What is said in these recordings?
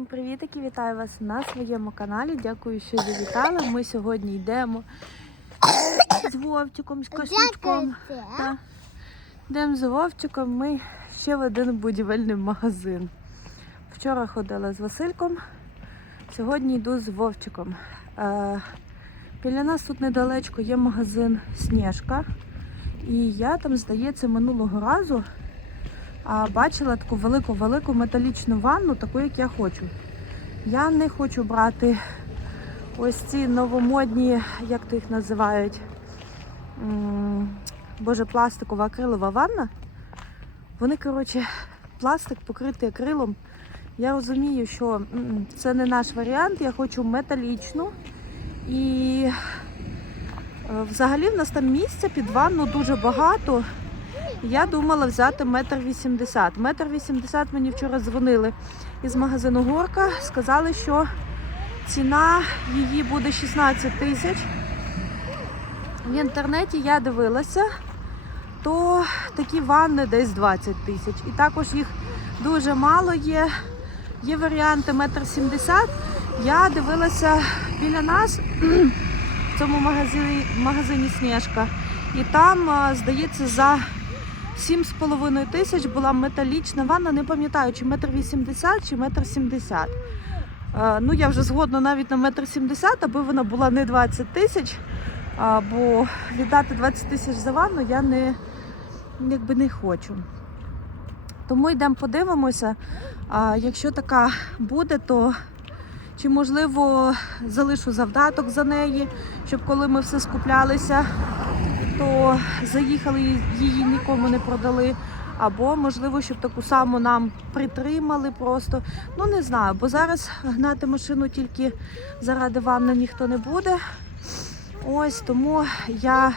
Всім привітики! Вітаю вас на своєму каналі. Дякую, що завітали. Ми сьогодні йдемо з Вовчиком, з Кошничком. Йдемо з Вовчиком. Ми ще в один будівельний магазин. Вчора ходила з Васильком, сьогодні йду з Вовчиком. Е, біля нас тут недалечко є магазин Сніжка. І я там, здається, минулого разу бачила таку велику-велику металічну ванну, таку, як я хочу. Я не хочу брати ось ці новомодні, як то їх називають, боже, пластикова акрилова ванна. Вони, коротше, пластик покритий акрилом. Я розумію, що це не наш варіант, я хочу металічну. І е, взагалі в нас там місця під ванну дуже багато. Я думала взяти метр вісімдесят. Метр вісімдесят мені вчора дзвонили із магазину Горка. Сказали, що ціна її буде 16 тисяч. В інтернеті я дивилася, то такі ванни десь 20 тисяч. І також їх дуже мало є. Є варіанти метр сімдесят. Я дивилася біля нас в цьому магазині, магазині Сніжка. І там, здається, за 7,5 тисяч була металічна ванна, не пам'ятаю, чи метр 80, чи метр 70. Е, Ну, я вже згодна навіть на метр 70, аби вона була не 20 тисяч, бо віддати 20 тисяч за ванну я не, якби не хочу. Тому йдемо подивимося. Якщо така буде, то чи можливо залишу завдаток за неї, щоб коли ми все скуплялися, то заїхали її нікому не продали. Або, можливо, щоб таку саму нам притримали просто. Ну не знаю, бо зараз гнати машину тільки заради ванни ніхто не буде. Ось тому я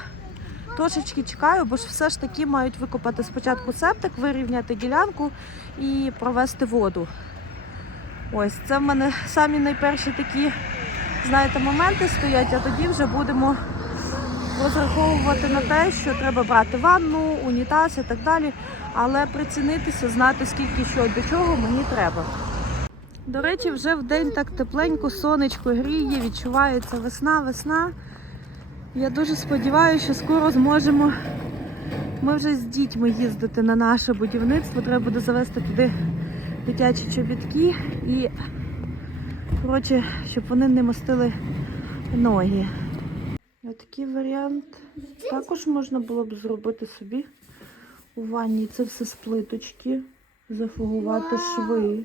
трошечки чекаю, бо ж все ж таки мають викопати спочатку септик, вирівняти ділянку і провести воду. Ось це в мене самі найперші такі, знаєте, моменти стоять, а тоді вже будемо розраховувати на те, що треба брати ванну, унітаз і так далі, але прицінитися, знати скільки що до чого мені треба. До речі, вже в день так тепленько, сонечко гріє, відчувається весна, весна. Я дуже сподіваюся, що скоро зможемо. Ми вже з дітьми їздити на наше будівництво. Треба буде завести туди дитячі чобітки і, коротше, щоб вони не мостили ноги. Такий варіант також можна було б зробити собі у ванні. Це все з плиточки, зафугувати шви.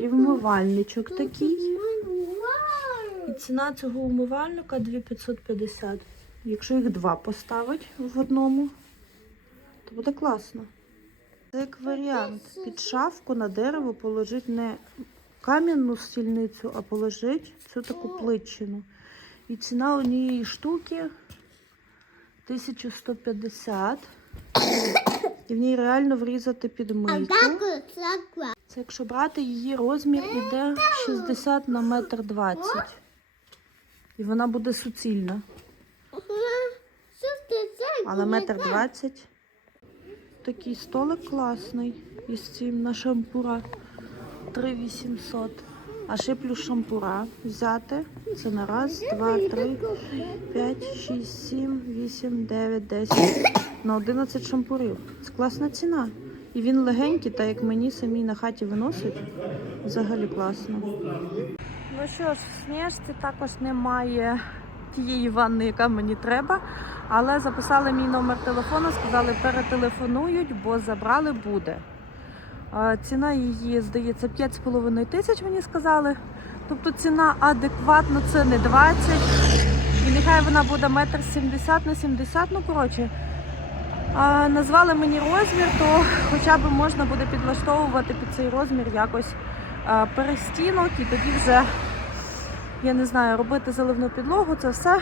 І вмивальничок такий. І ціна цього умивальника 2550. Якщо їх два поставить в одному, то буде класно. Це як варіант. Під шафку на дерево положити не кам'яну стільницю, а положити цю таку плитчину. І ціна однієї штуки 1150. І в ній реально врізати під мийку. Це якщо брати її розмір іде 60 на метр 20. І вона буде суцільна. Але метр 20. Такий столик класний. Із цим на шампура 3800. А ще шампура взяти. Це на раз, два, три, п'ять, шість, сім, вісім, дев'ять, десять. На 11 шампурів. Це класна ціна. І він легенький, так як мені самі на хаті виносить. Взагалі класно. Ну що ж, в сніжці також немає тієї ванни, яка мені треба. Але записали мій номер телефону, сказали, перетелефонують, бо забрали буде. Ціна її, здається, 5,5 тисяч мені сказали. Тобто ціна адекватно, це не 20. І нехай вона буде метр 70 на 70, ну коротше. А, назвали мені розмір, то хоча б можна буде підлаштовувати під цей розмір якось а, перестінок і тоді вже, я не знаю, робити заливну підлогу, це все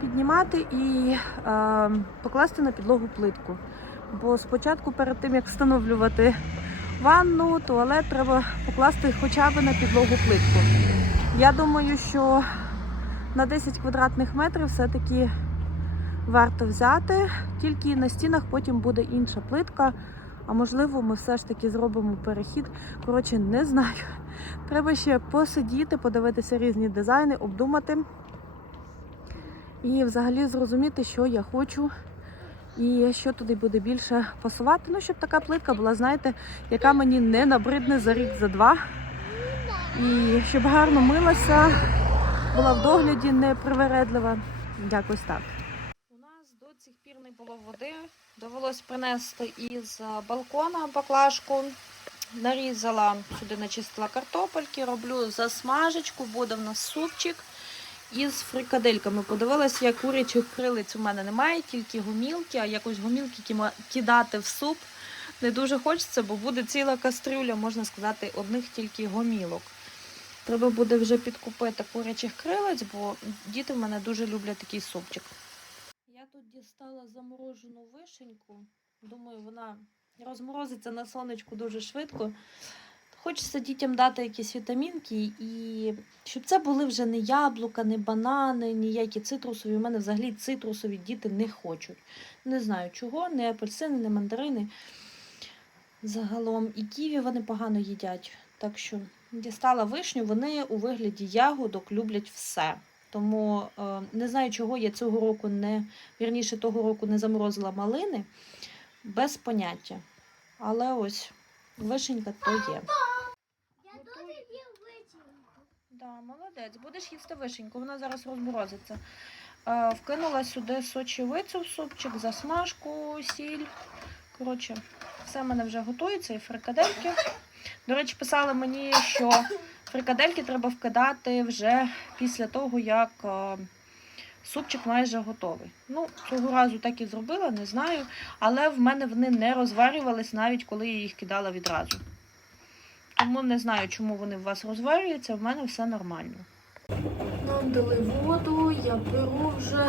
піднімати і а, покласти на підлогу плитку. Бо спочатку, перед тим як встановлювати ванну, туалет, треба покласти хоча б на підлогу плитку. Я думаю, що на 10 квадратних метрів все-таки варто взяти, тільки на стінах потім буде інша плитка. А можливо, ми все ж таки зробимо перехід. Коротше, не знаю. Треба ще посидіти, подивитися різні дизайни, обдумати і взагалі зрозуміти, що я хочу і що туди буде більше пасувати. Ну, щоб така плитка була, знаєте, яка мені не набридне за рік, за два. І щоб гарно милася, була в догляді непривередлива. Якось так. У нас до цих пір не було води. Довелось принести із балкона баклажку. Нарізала, сюди начистила картопельки, роблю засмажечку, буде в нас супчик із фрикадельками. Подивилася, як курячих крилиць у мене немає, тільки гумілки, а якось гумілки кидати в суп не дуже хочеться, бо буде ціла кастрюля, можна сказати, одних тільки гомілок. Треба буде вже підкупити курячих крилець, бо діти в мене дуже люблять такий супчик. Я тут дістала заморожену вишеньку. Думаю, вона розморозиться на сонечку дуже швидко. Хочеться дітям дати якісь вітамінки, і щоб це були вже не яблука, не банани, ніякі цитрусові. У мене взагалі цитрусові діти не хочуть. Не знаю чого, не апельсини, не мандарини. Загалом і ківі вони погано їдять. Так що дістала вишню, вони у вигляді ягодок люблять все. Тому е, не знаю, чого я цього року не вірніше того року не заморозила малини без поняття. Але ось вишенька то є. Я дуже їм витягнути. Да, молодець. Будеш їсти вишеньку, вона зараз розморозиться. Е, вкинула сюди сочевицю в супчик, засмажку, сіль. Коротше, все в мене вже готується і фрикадельки. До речі, писали мені, що фрикадельки треба вкидати вже після того, як е, супчик майже готовий. Ну, цього разу так і зробила, не знаю. Але в мене вони не розварювались навіть коли я їх кидала відразу. Тому не знаю, чому вони в вас розварюються, в мене все нормально. Нам дали воду, я беру вже,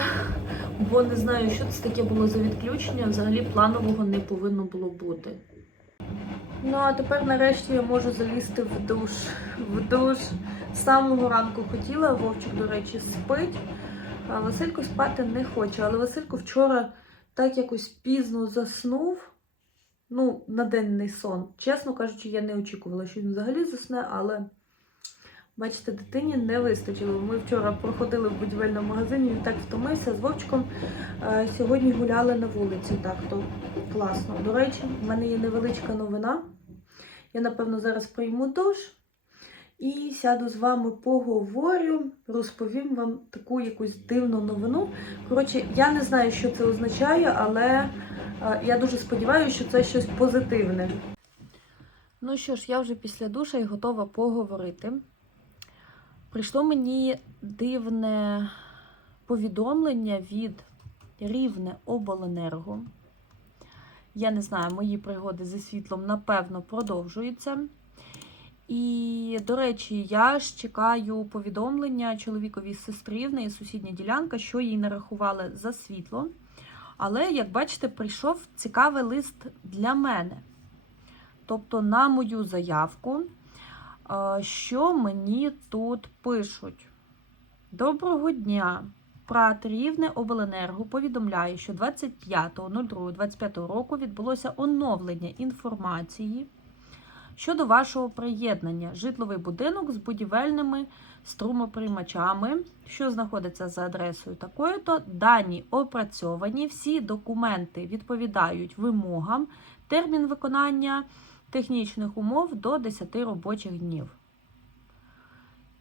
бо не знаю, що це таке було за відключення. Взагалі планового не повинно було бути. Ну а тепер нарешті я можу залізти в душ. В душ з самого ранку хотіла, Вовчик, до речі, спить. А Василько спати не хоче. Але Василько вчора так якось пізно заснув. Ну, на денний сон. Чесно кажучи, я не очікувала, що він взагалі засне, але бачите, дитині не вистачило. Ми вчора проходили в будівельному магазині, він так втомився з Вовчиком. Е, Сьогодні гуляли на вулиці, так то класно. До речі, в мене є невеличка новина. Я, напевно, зараз прийму душ і сяду з вами поговорю, розповім вам таку якусь дивну новину. Коротше, я не знаю, що це означає, але е, я дуже сподіваюся, що це щось позитивне. Ну що ж, я вже після душа і готова поговорити. Прийшло мені дивне повідомлення від Рівне Обленерго. Я не знаю, мої пригоди зі світлом напевно продовжуються. І, до речі, я ж чекаю повідомлення чоловікові сестри, в неї сусідня ділянка, що їй нарахували за світло. Але, як бачите, прийшов цікавий лист для мене. Тобто на мою заявку, е, що мені тут пишуть. Доброго дня! ПРАТ Рівне Обленерго повідомляє, що 25.02.25 року відбулося оновлення інформації щодо вашого приєднання. Житловий будинок з будівельними струмоприймачами, що знаходиться за адресою такою-то. Дані опрацьовані, всі документи відповідають вимогам, термін виконання технічних умов до 10 робочих днів.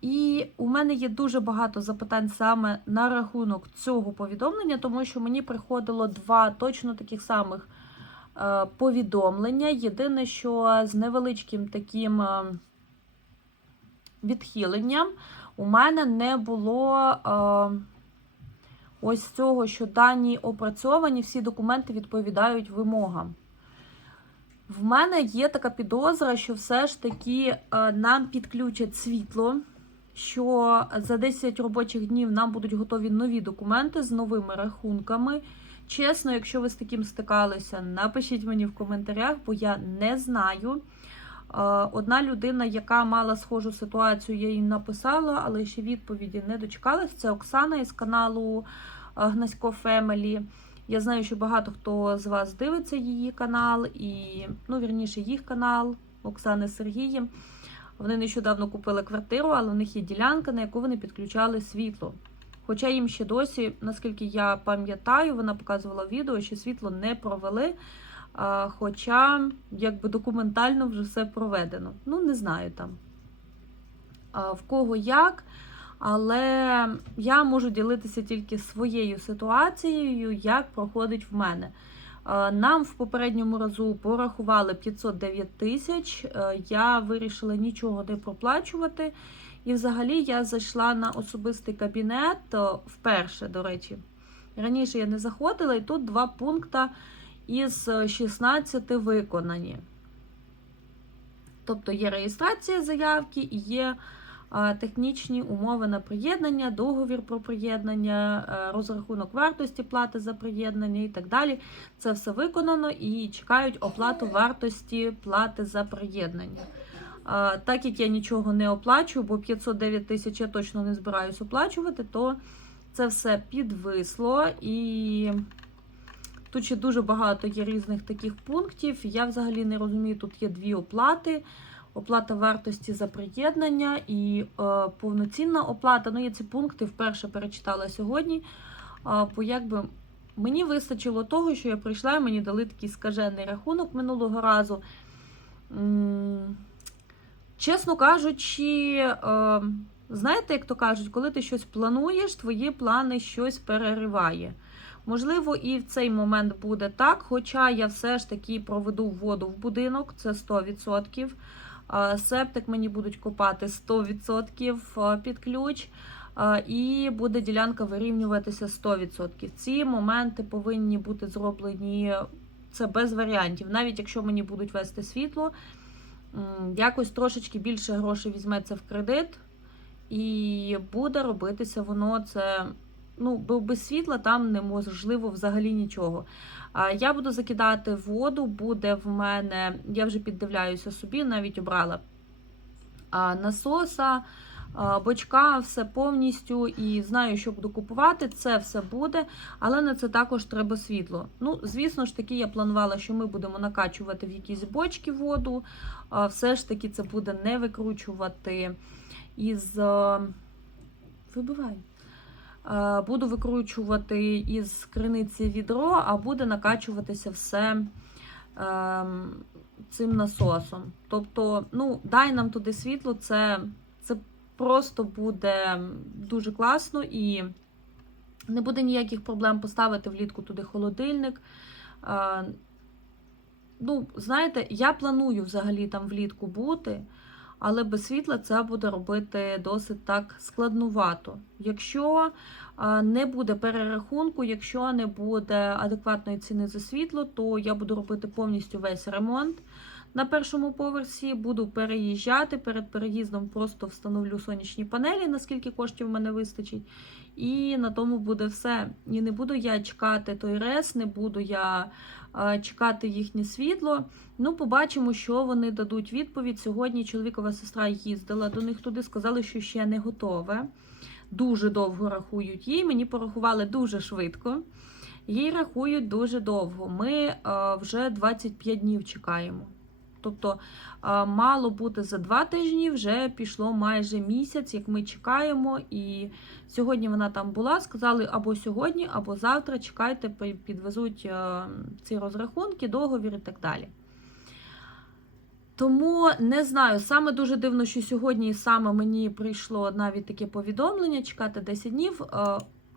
І у мене є дуже багато запитань саме на рахунок цього повідомлення, тому що мені приходило два точно таких самих повідомлення. Єдине, що з невеличким таким е, відхиленням у мене не було е, ось цього, що дані опрацьовані, всі документи відповідають вимогам. В мене є така підозра, що все ж таки е, нам підключать світло, що за 10 робочих днів нам будуть готові нові документи з новими рахунками. Чесно, якщо ви з таким стикалися, напишіть мені в коментарях, бо я не знаю. Е, Одна людина, яка мала схожу ситуацію, я їй написала, але ще відповіді не дочекалась. Це Оксана із каналу е, Гнасько Фемелі. Я знаю, що багато хто з вас дивиться її канал, і, ну, вірніше, їх канал Оксани з Сергієм. Вони нещодавно купили квартиру, але в них є ділянка, на яку вони підключали світло. Хоча їм ще досі, наскільки я пам'ятаю, вона показувала відео, що світло не провели. Хоча якби документально вже все проведено. Ну, не знаю там в кого як. Але я можу ділитися тільки своєю ситуацією, як проходить в мене. Нам в попередньому разу порахували 509 тисяч. Е, Я вирішила нічого не проплачувати. І взагалі я зайшла на особистий кабінет е, вперше, до речі. Раніше я не заходила, і тут два пункти із 16 виконані. Тобто є реєстрація заявки і є технічні умови на приєднання, договір про приєднання, е, розрахунок вартості плати за приєднання і так далі. Це все виконано і чекають оплату вартості плати за приєднання. Так як я нічого не оплачую, бо 509 тисяч я точно не збираюсь оплачувати, то це все підвисло і. Тут ще дуже багато є різних таких пунктів. Я взагалі не розумію, тут є дві оплати. Оплата вартості за приєднання і е, повноцінна оплата. Ну, я ці пункти вперше перечитала сьогодні. Е, бо якби мені вистачило того, що я прийшла, і мені дали такий скажений рахунок минулого разу. М, Чесно кажучи, е, знаєте, як то кажуть, коли ти щось плануєш, твої плани щось перериває. Можливо, і в цей момент буде так, хоча я все ж таки проведу воду в будинок, це 100%. Септик мені будуть копати 100% під ключ, і буде ділянка вирівнюватися 100%. Ці моменти повинні бути зроблені це без варіантів. Навіть якщо мені будуть вести світло, якось трошечки більше грошей візьметься в кредит, і буде робитися воно це ну, бо без світла там неможливо взагалі нічого. А я буду закидати воду, буде в мене, я вже піддивляюся собі, навіть обрала а, насоса, бочка, все повністю і знаю, що буду купувати. Це все буде, але на це також треба світло. Ну, звісно ж таки, я планувала, що ми будемо накачувати в якісь бочки воду. Все ж таки, це буде не викручувати із. Вибивай. Буду викручувати із криниці відро, а буде накачуватися все ем, цим насосом. Тобто, ну, дай нам туди світло, це просто буде дуже класно і не буде ніяких проблем поставити влітку туди холодильник. Ну, знаєте, я планую взагалі там влітку бути. Але без світла це буде робити досить так складнувато. Якщо не буде перерахунку, якщо не буде адекватної ціни за світло, то я буду робити повністю весь ремонт на першому поверсі. Буду переїжджати. Перед переїздом просто встановлю сонячні панелі, наскільки коштів в мене вистачить. І на тому буде все. І не буду я чекати той рес, не буду я чекати їхнє світло. Ну, побачимо, що вони дадуть відповідь. Сьогодні чоловікова сестра їздила до них туди, сказали, що ще не готове. Дуже довго рахують їй. Мені порахували дуже швидко. Їй рахують дуже довго. Ми е, вже 25 днів чекаємо. Тобто е, мало бути за два тижні, вже пішло майже місяць, як ми чекаємо. І сьогодні вона там була. Сказали або сьогодні, або завтра. Чекайте, підвезуть е, ці розрахунки, договір і так далі. Тому не знаю, саме дуже дивно, що сьогодні саме мені прийшло навіть таке повідомлення чекати 10 днів.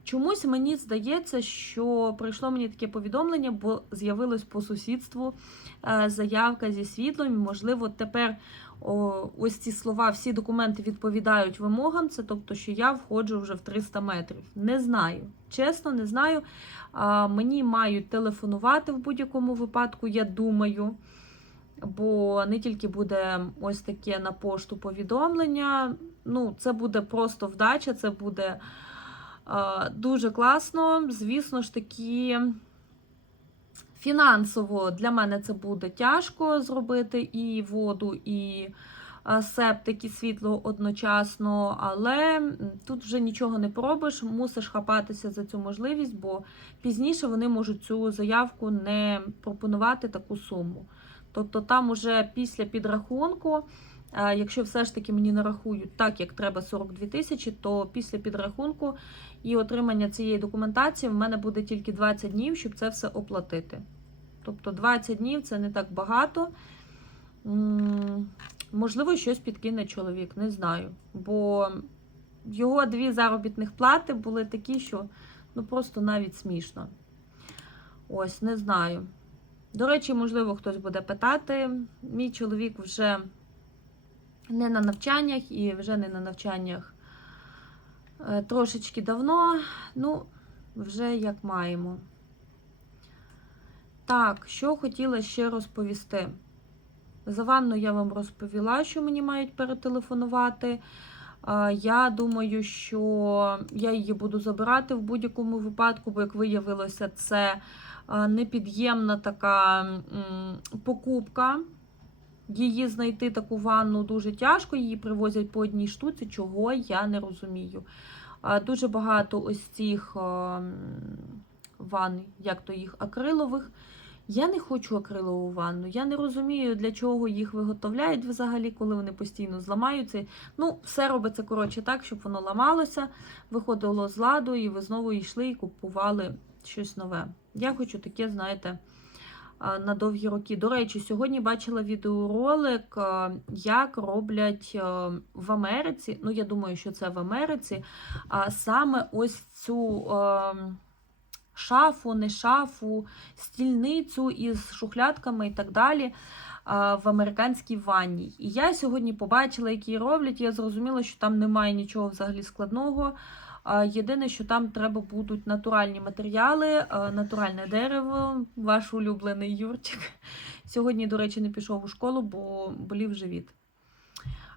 Чомусь мені здається, що прийшло мені таке повідомлення, бо з'явилось по сусідству е, заявка зі світлом. Можливо, тепер ось ці слова, всі документи відповідають вимогам. Це тобто, що я входжу вже в 300 метрів. Не знаю. Чесно, не знаю. Мені мають телефонувати в будь-якому випадку, я думаю. Бо не тільки буде ось таке на пошту повідомлення. Ну, це буде просто вдача, це буде. Дуже класно. Звісно ж таки, фінансово для мене це буде тяжко зробити і воду, і септик, і світло одночасно, але тут вже нічого не поробиш, мусиш хапатися за цю можливість, бо пізніше вони можуть цю заявку не пропонувати таку суму. Тобто, там уже після підрахунку Якщо все ж таки мені нарахують так, як треба 42 тисячі, то після підрахунку і отримання цієї документації в мене буде тільки 20 днів, щоб це все оплатити. Тобто 20 днів це не так багато. Можливо, щось підкине чоловік, не знаю. Бо його дві заробітних плати були такі, що ну просто навіть смішно. Ось, не знаю. До речі, можливо, хтось буде питати. Мій чоловік вже не на навчаннях і вже не на навчаннях е, трошечки давно. Ну, вже як маємо. Так, що хотіла ще розповісти. За ванну я вам розповіла, що мені мають перетелефонувати. Я думаю, що я її буду забирати в будь-якому випадку, бо, як виявилося, це непід'ємна така покупка. Її знайти таку ванну дуже тяжко, її привозять по одній штуці, чого я не розумію. Дуже багато ось цих ванн, як то їх, акрилових. Я не хочу акрилову ванну. Я не розумію, для чого їх виготовляють взагалі, коли вони постійно зламаються. Ну, все робиться коротше так, щоб воно ламалося, виходило з ладу, і ви знову йшли і купували щось нове. Я хочу таке, знаєте, на довгі роки. До речі, сьогодні бачила відеоролик, як роблять в Америці. Ну, я думаю, що це в Америці. А саме ось цю. Шафу, не шафу, стільницю із шухлядками і так далі в американській ванні. І я сьогодні побачила, які роблять. Я зрозуміла, що там немає нічого взагалі складного. Єдине, що там треба будуть натуральні матеріали, натуральне дерево, ваш улюблений Юрчик. Сьогодні, до речі, не пішов у школу, бо болів живіт.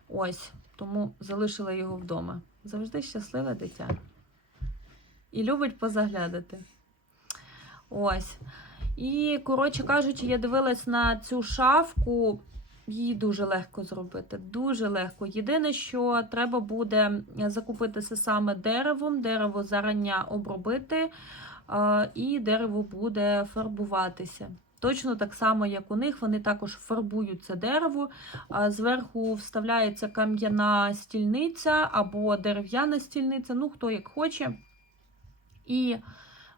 Ось, тому залишила його вдома. Завжди щасливе дитя. І любить позаглядати. Ось. І, коротше кажучи, я дивилась на цю шафку. Її дуже легко зробити. Дуже легко. Єдине, що треба буде закупитися саме деревом, дерево зарання обробити, і дерево буде фарбуватися. Точно так само, як у них, вони також фарбують це дерево. Зверху вставляється кам'яна стільниця або дерев'яна стільниця, ну хто як хоче. І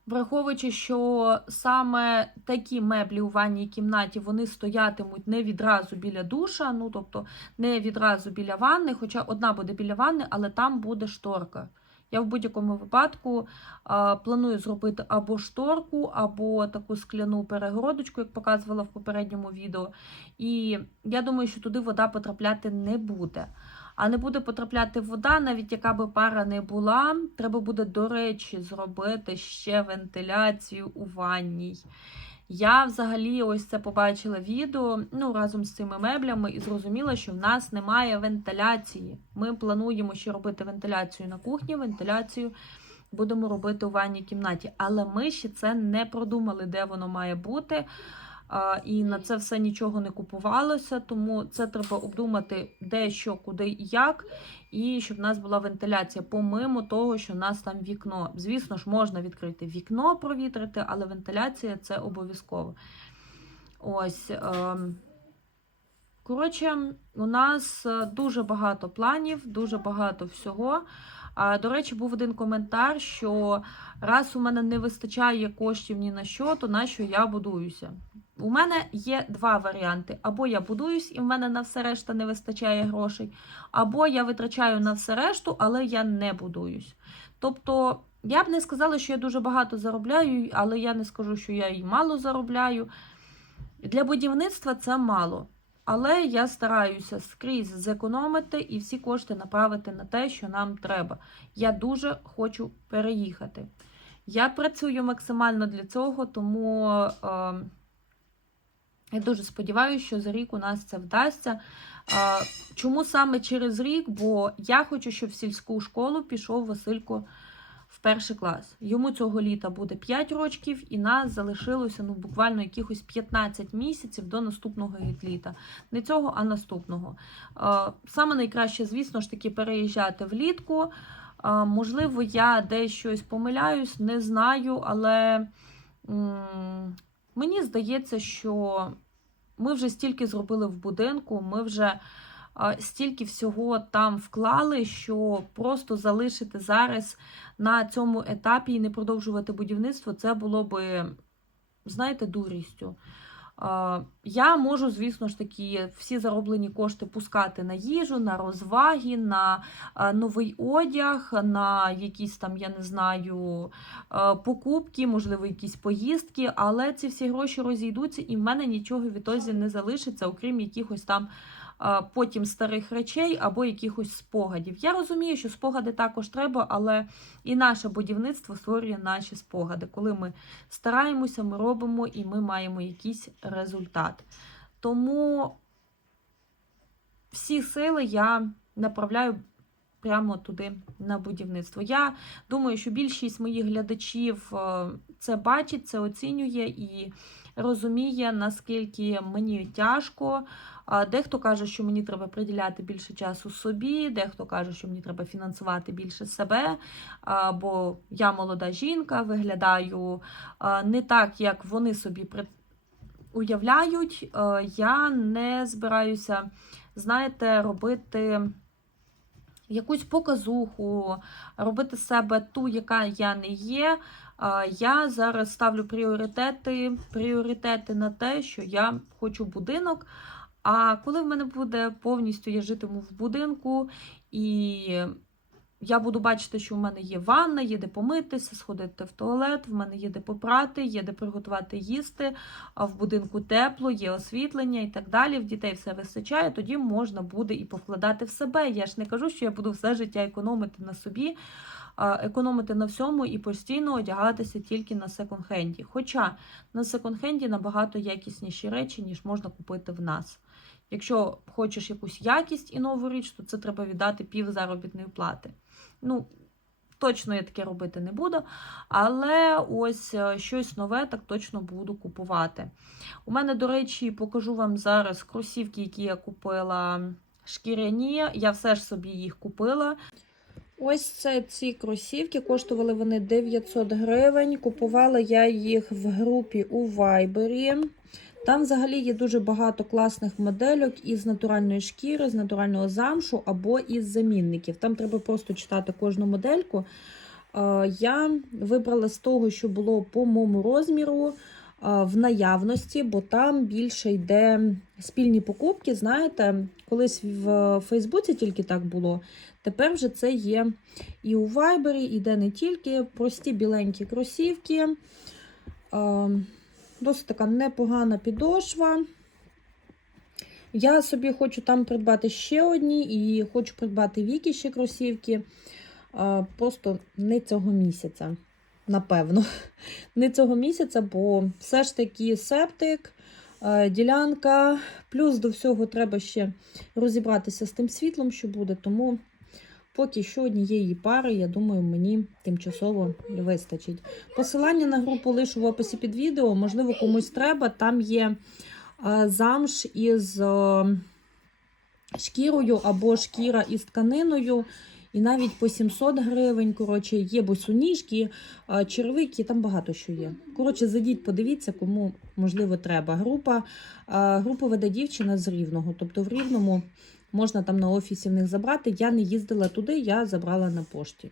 Враховуючи, що саме такі меблі у ванній кімнаті вони стоятимуть не відразу біля душа, ну тобто не відразу біля ванни, хоча одна буде біля ванни, але там буде шторка. Я в будь-якому випадку а, планую зробити або шторку, або таку скляну перегородочку, як показувала в попередньому відео. І я думаю, що туди вода потрапляти не буде. А не буде потрапляти вода, навіть яка би пара не була. Треба буде, до речі, зробити ще вентиляцію у ванній. Я взагалі ось це побачила відео ну, разом з цими меблями і зрозуміла, що в нас немає вентиляції. Ми плануємо ще робити вентиляцію на кухні, вентиляцію будемо робити у ванній кімнаті. Але ми ще це не продумали, де воно має бути. І на це все нічого не купувалося, тому це треба обдумати, де, що, куди і як, і щоб в нас була вентиляція, помимо того, що в нас там вікно. Звісно ж, можна відкрити вікно, провітрити, але вентиляція це обов'язково. Ось. ем, Коротше, у нас е, дуже багато планів, дуже багато всього. А, До речі, був один коментар, що раз у мене не вистачає коштів ні на що, то на що я будуюся. У мене є два варіанти: або я будуюсь, і в мене на все решта не вистачає грошей, або я витрачаю на все решту, але я не будуюсь. Тобто, я б не сказала, що я дуже багато заробляю, але я не скажу, що я і мало заробляю. Для будівництва це мало. Але я стараюся скрізь зекономити і всі кошти направити на те, що нам треба. Я дуже хочу переїхати. Я працюю максимально для цього, тому е, я дуже сподіваюся, що за рік у нас це вдасться. Чому саме через рік? Бо я хочу, щоб в сільську школу пішов Василько в перший клас. Йому цього літа буде 5 років, і нас залишилося ну, буквально якихось 15 місяців до наступного літа. Не цього, а наступного. Саме найкраще, звісно ж таки, переїжджати влітку. Можливо, я десь щось помиляюсь, не знаю, але мені здається, що ми вже стільки зробили в будинку, ми вже стільки всього там вклали, що просто залишити зараз на цьому етапі і не продовжувати будівництво, це було би, знаєте, дурістю. Я можу, звісно ж таки, всі зароблені кошти пускати на їжу, на розваги, на новий одяг, на якісь там, я не знаю, покупки, можливо, якісь поїздки, але ці всі гроші розійдуться, і в мене нічого відтоді не залишиться, окрім якихось там потім старих речей або якихось спогадів. Я розумію, що спогади також треба, але і наше будівництво створює наші спогади. Коли ми стараємося, ми робимо і ми маємо якийсь результат. Тому всі сили я направляю прямо туди на будівництво. Я думаю, що більшість моїх глядачів е, це бачить, це оцінює і розуміє, наскільки мені тяжко. Дехто каже, що мені треба приділяти більше часу собі, дехто каже, що мені треба фінансувати більше себе, бо я молода жінка, виглядаю не так, як вони собі уявляють. Я не збираюся, знаєте, робити якусь показуху, робити себе ту, яка я не є. Я зараз ставлю пріоритети, пріоритети на те, що я хочу будинок. А коли в мене буде повністю, я житиму в будинку, і я буду бачити, що в мене є ванна, є де помитися, сходити в туалет, в мене є де попрати, є де приготувати їсти, а в будинку тепло, є освітлення і так далі. В дітей все вистачає, тоді можна буде і повкладати в себе. Я ж не кажу, що я буду все життя економити на собі, економити на всьому і постійно одягатися тільки на секонд-хенді. Хоча на секонд-хенді набагато якісніші речі, ніж можна купити в нас. Якщо хочеш якусь якість і нову річ, то це треба віддати пів заробітної плати. Ну, точно я таке робити не буду, але ось е, щось нове так точно буду купувати. У мене, до речі, покажу вам зараз кросівки, які я купила шкіряні. Я все ж собі їх купила. Ось це ці кросівки, коштували вони 900 гривень. Купувала я їх в групі у Вайбері. Там взагалі є дуже багато класних модельок із натуральної шкіри, з натурального замшу або із замінників. Там треба просто читати кожну модельку. Е, Я вибрала з того, що було по моєму розміру е, в наявності, бо там більше йде спільні покупки. Знаєте, колись в Фейсбуці тільки так було. Тепер вже це є і у Вайбері, і де не тільки прості біленькі кросівки. Досить така непогана підошва. Я собі хочу там придбати ще одні і хочу придбати віки ще кросівки. Просто не цього місяця, напевно. Не цього місяця, бо все ж таки септик, ділянка. Плюс до всього треба ще розібратися з тим світлом, що буде. Тому поки що однієї пари, я думаю, мені тимчасово вистачить. Посилання на групу лишу в описі під відео. Можливо, комусь треба. Там є е, замш із е, шкірою або шкіра із тканиною. І навіть по 700 гривень, коротше, є босоніжки, е, червики, там багато що є. Коротше, зайдіть, подивіться, кому можливо треба. Група, групу веде дівчина з Рівного. Тобто в Рівному можна там на офісі в них забрати. Я не їздила туди, я забрала на пошті.